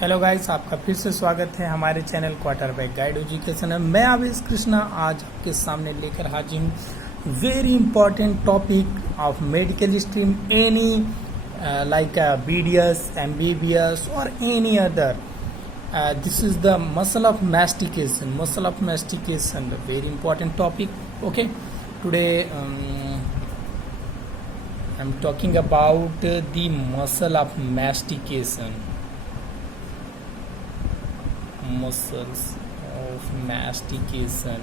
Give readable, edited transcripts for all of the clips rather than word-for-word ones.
Hello guys, आपका फिर से स्वागत है हमारे channel quarter back guide education में। मैं आवेश कृष्णा आज आपके सामने लेकर हाजिर हूँ very important topic of medical stream any like BDS, MBBS और any other. This is the muscle of mastication. Muscle of mastication, a very important topic. Okay, today I'm talking about the muscle of mastication. Muscles of mastication.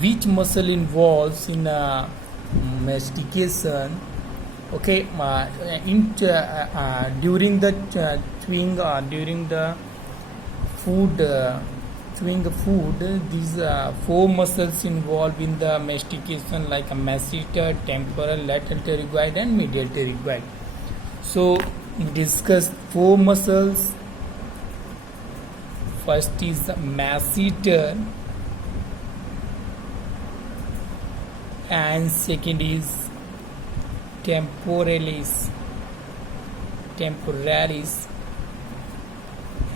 Which muscle involves in mastication? Okay, during the chewing, during the food, chewing the food, these four muscles involved in the mastication, like a masseter, temporal, lateral pterygoid, and medial pterygoid. So we discuss four muscles. First is the masseter, and second is temporalis,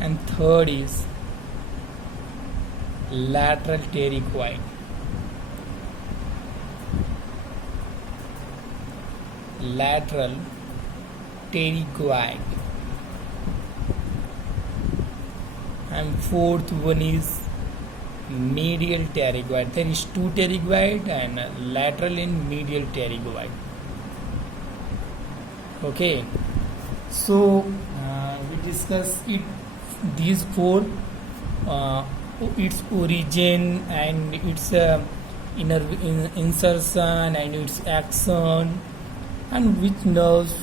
and third is lateral pterygoid. Lateral pterygoid. And fourth one is medial pterygoid. There is two pterygoid and lateral and medial pterygoid. Okay, so we discuss it. These four, its origin and its insertion and its action, and which nerves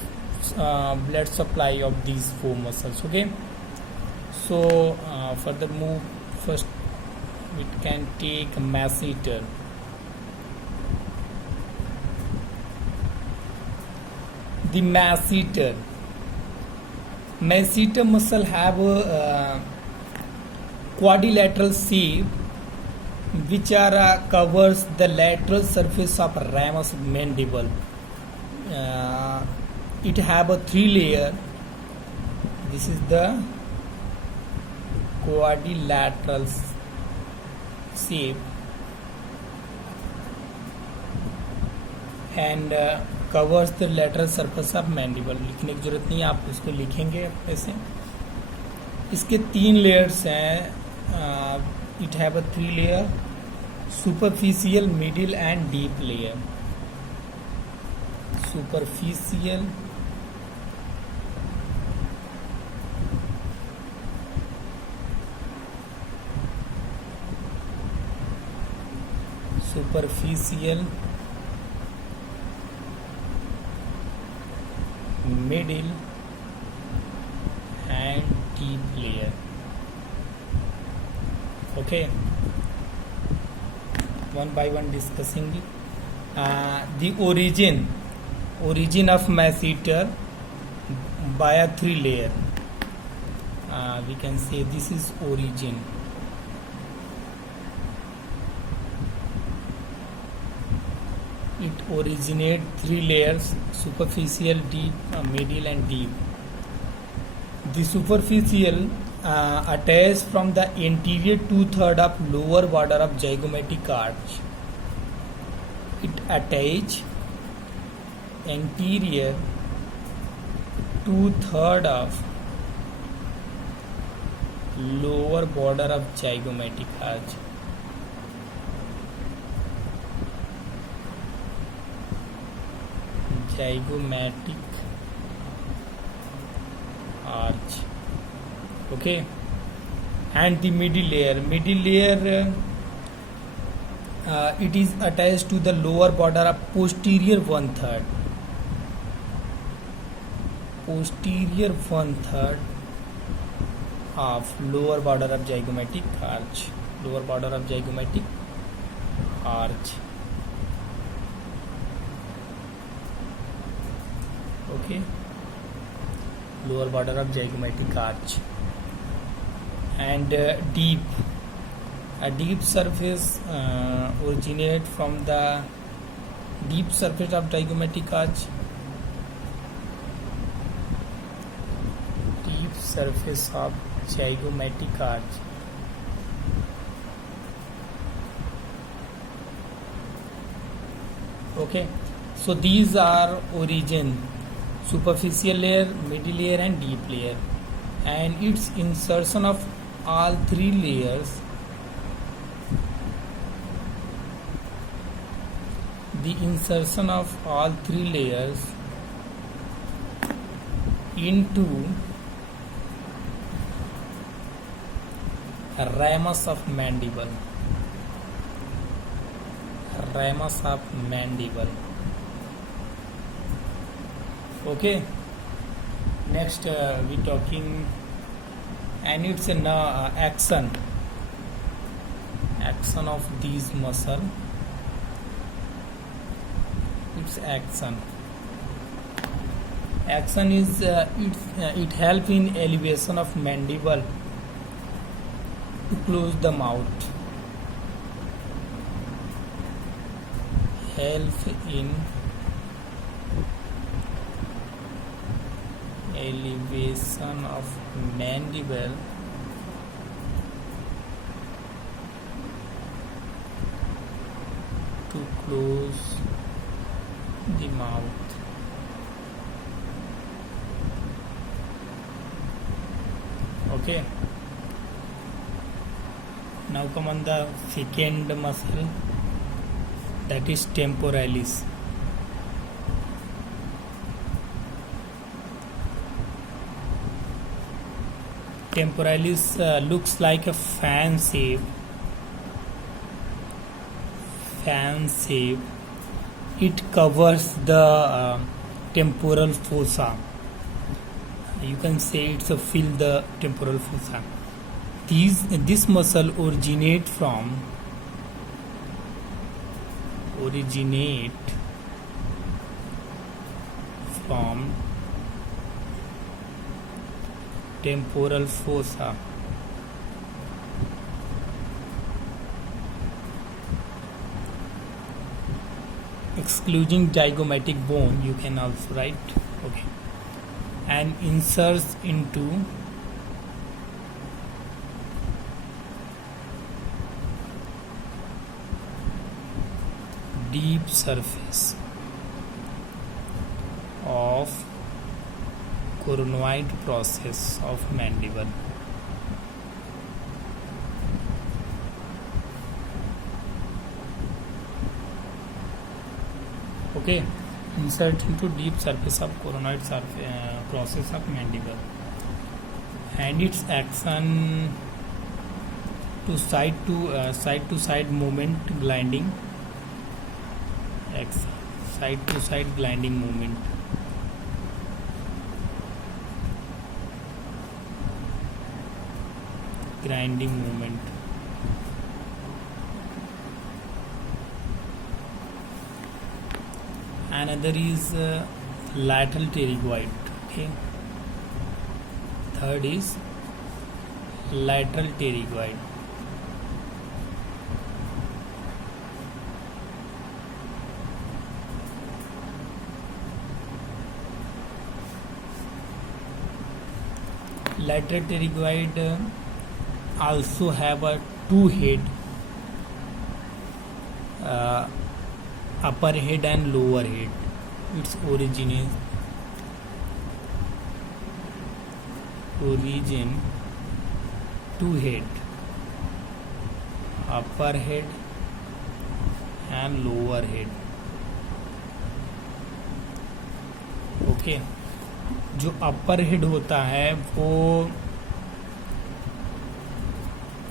blood supply of these four muscles. Okay, so further move. First we can take masseter. The masseter muscle have a quadrilateral shape which are covers the lateral surface of ramus mandible. It have a three layer. This is the quadrilateral shape, and covers the lateral surface of mandible. लिखने की जरूरत नहीं है, आप इसको लिखेंगे ऐसे. इसके तीन लेयर्स हैं. It have a three layer: superficial, middle and deep layer. Superficial, middle and deep layer. Okay, one by one discussing the origin of masseter by a three layer. We can say this is origin. It originate three layers: superficial, deep, middle and deep. The superficial attached from the anterior 2/3 of lower border of zygomatic arch. It attach anterior 2/3 of lower border of zygomatic arch. Zygomatic arch. Okay, and the middle layer, it is attached to the lower border of posterior 1/3 of lower border of zygomatic arch. Okay, lower border of zygomatic arch. And deep, a deep surface originate from the deep surface of zygomatic arch surface of zygomatic arch. Okay, so these are origin, superficial layer, middle layer and deep layer, and its insertion of all three layers, the insertion of all three layers into a ramus of mandible. Ramus of mandible. Okay, next we talking, and it's an action of these muscle. Its action is it help in elevation of mandible to close the mouth. Help in elevation of mandible to close the mouth. Okay, now come on the second muscle, that is temporalis. Temporalis looks like a fan shape. It covers the temporal fossa. You can say it's a fill the temporal fossa. This muscle originate from temporal fossa. Excluding zygomatic bone, you can also write. Okay, and inserts into deep surface of coronoid process of mandible. Okay, insert into deep surface of coronoid process of mandible, and its action to side to side movement gliding. Side to side gliding movement. Grinding movement. Another is lateral pterygoid. Okay. Third is lateral pterygoid. Lateral pterygoid also have a two head, upper head and lower head. Its origin two head, upper head and lower head. Okay, जो अपर head होता है वो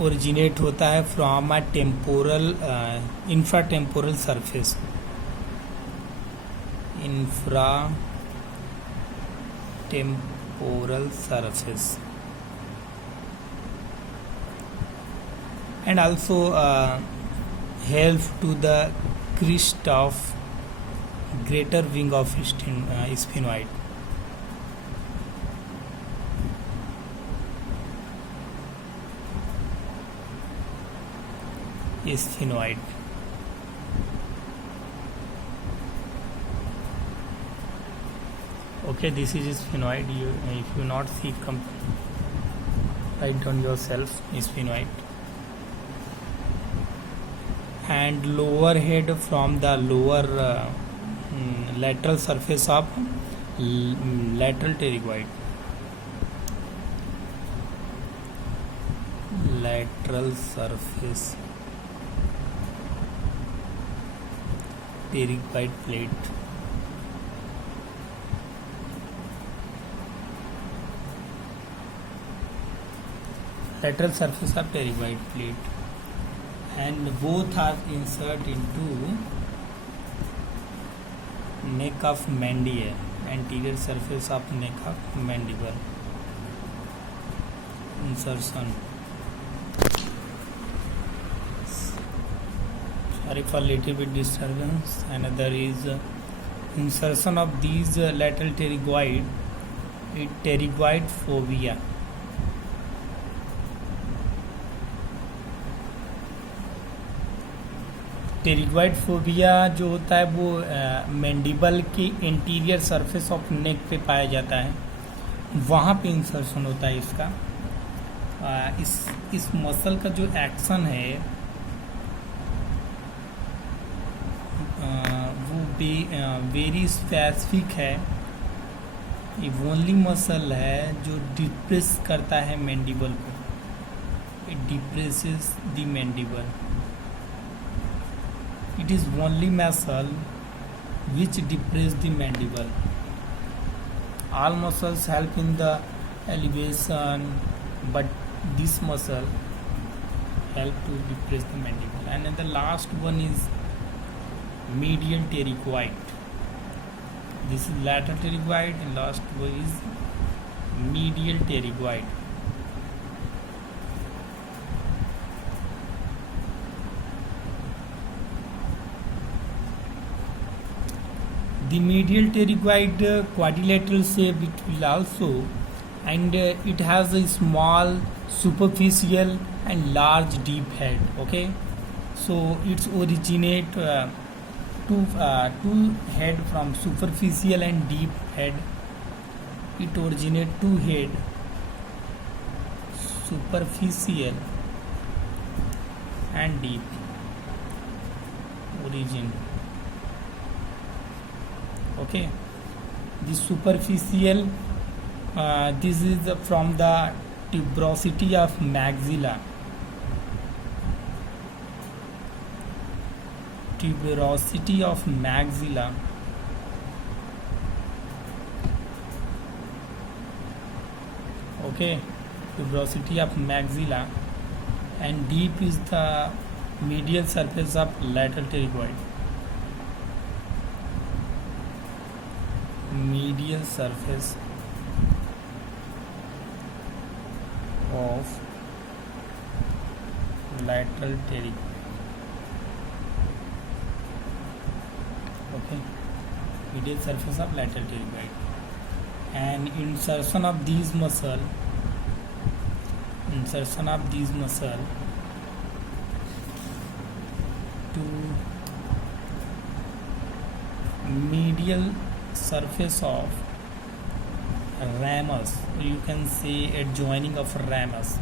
originate होता है from a temporal infra temporal surface. Infra temporal surface, and also help to the crest of greater wing of sphenoid. Sphenoid. Okay, this is sphenoid. If you not see write down yourself, sphenoid. And lower head from the lower lateral surface of lateral pterygoid. Lateral surface pterygoid plate. Lateral surface of pterygoid plate, and both are inserted into neck of mandible, anterior surface of neck of mandible. Insertion. Sorry for little bit disturbance. Another is insertion of these lateral pterygoid, pterygoid phobia. Pterygoid phobia जो होता है वो mandible के interior surface of neck पे पाया जाता है, वहाँ पे इंसर्शन होता है इसका। इस मसल का जो एक्शन है वो वेरी स्पेसिफिक है। ये ओनली मसल है जो डिप्रेस करता है मैंडिबल को, it depresses the mandible. It is only muscle which depress the mandible. All muscles help in the elevation, but this muscle help to depress the mandible. And then the last one is medial pterygoid. This is lateral pterygoid, and last one is medial pterygoid. The medial pterygoid quadrilateral shape it will also, and it has a small superficial and large deep head. Okay, so it's originate two head from superficial and deep head. It originate two head, superficial and deep origin. Okay, the superficial, this is from the tuberosity of maxilla. Tuberosity of maxilla. Okay, tuberosity of maxilla, and deep is the medial surface of lateral pterygoid. Medial surface of lateral pterygoid. Okay, medial surface of lateral pterygoid, and insertion of these muscle to medial surface of ramus, you can say adjoining of ramus.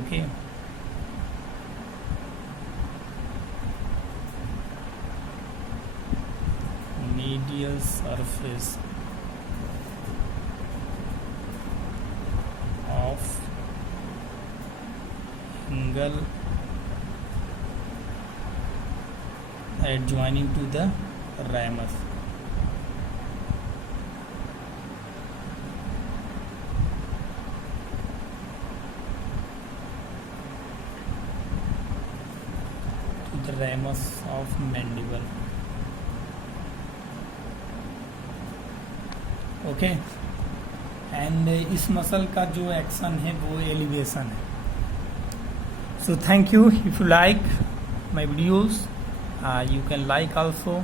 Okay, medial surface of angle adjoining to the ramus. The ramus of mandible. Okay, and इस muscle का जो action है वो elevation है. So thank you. If you like my videos, you can like also.